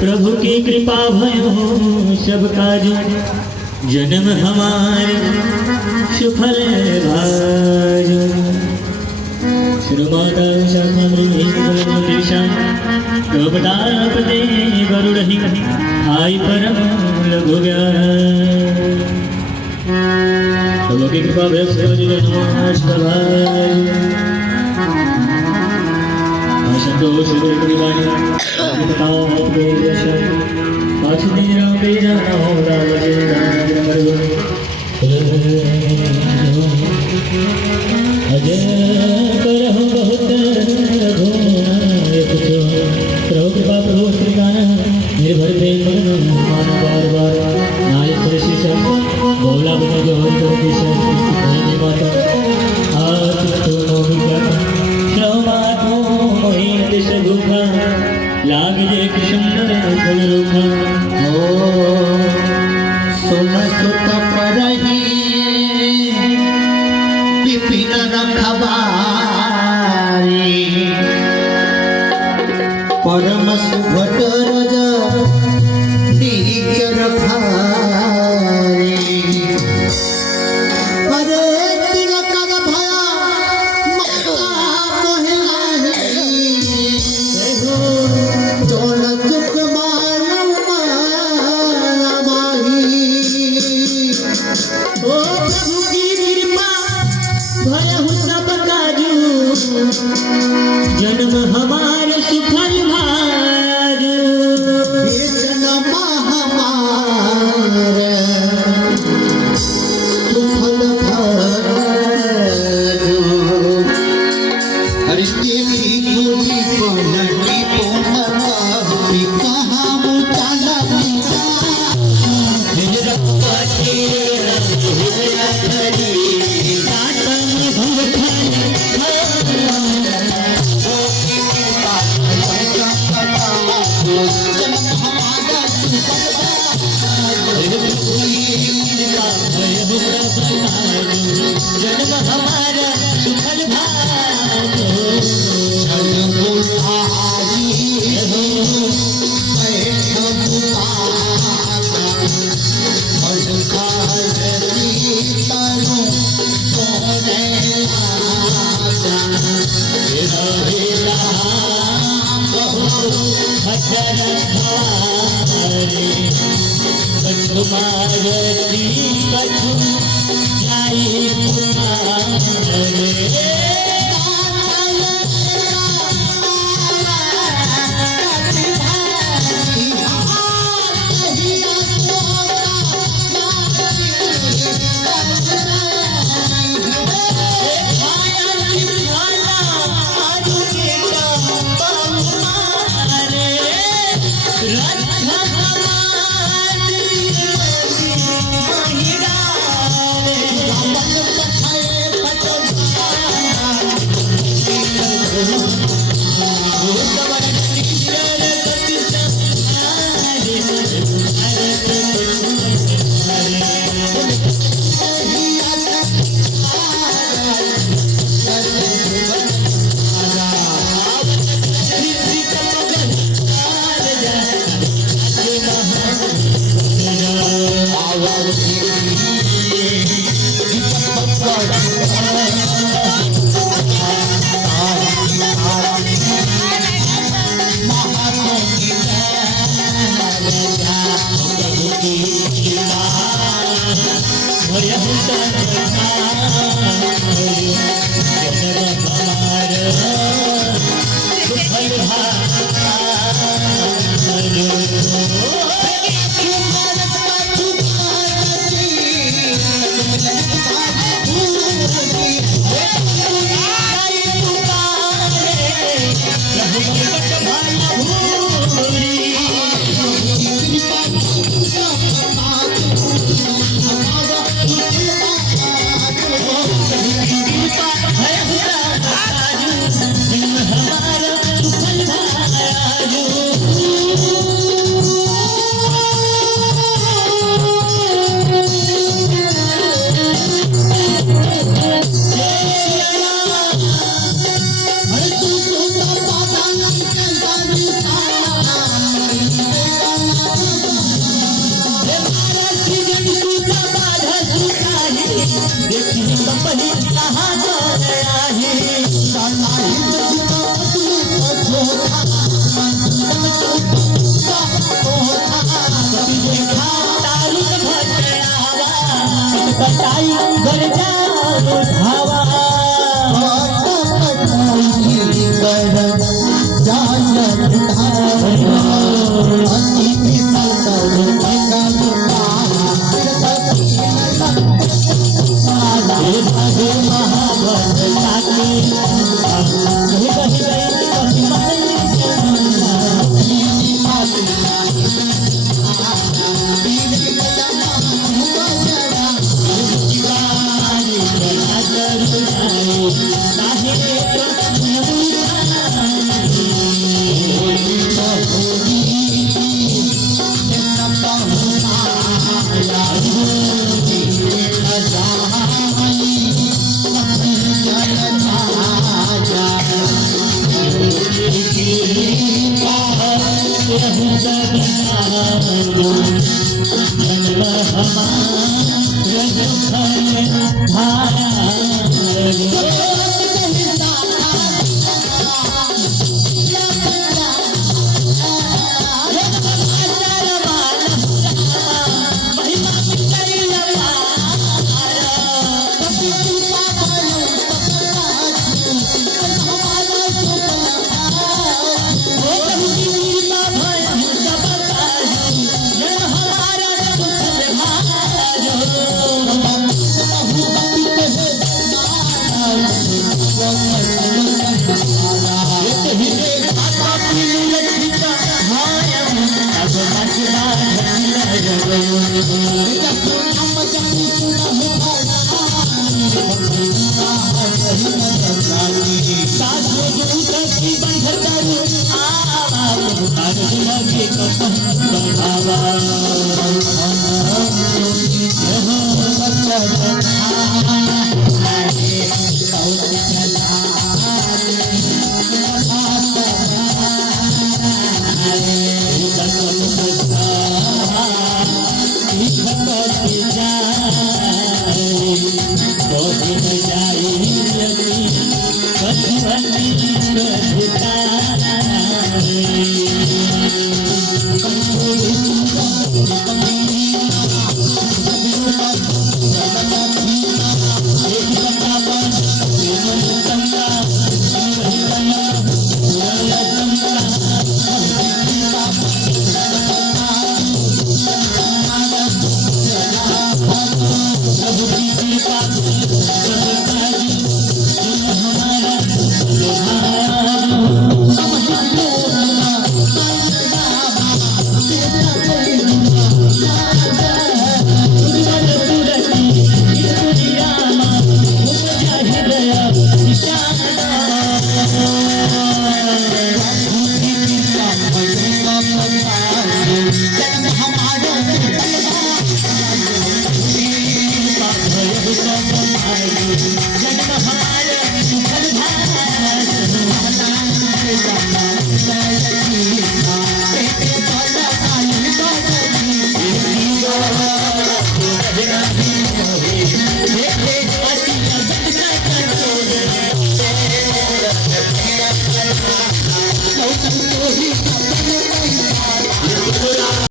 प्रभु की कृपा भयो सब काज जन्म हमारे सुफल भाज श्रीमाता कपटापते गरुड़हि आई परम लघु प्रभु की कृपा भयो सब संतोष गुरुवाणी अजय करहु बहुत प्रभु कृपा प्रभु श्रीगान निर्भर प्रेम मान बार बार नायक शीश बोला बने जो माता आज तो श्रवणा लाग जे सुंदर फल रूखा सोम सुत परही विपिन रखबारी परम सुभट रज दिव्य रखारी अरे तिलक भया जन्म हमारे सुफल भाज जन्म हमारे सुफल भाज हरिष्टे की गोदी पलटी पोमता कहाँ मुताला जन्म हमारा सुफल भाज कृपा देखी कंपनी कहाँ चल आहे कभी देखा तारुक भटरावा पटाई घर जाओ धावा महाभद्र साथी कहीं कहीं गई कभी Thank you.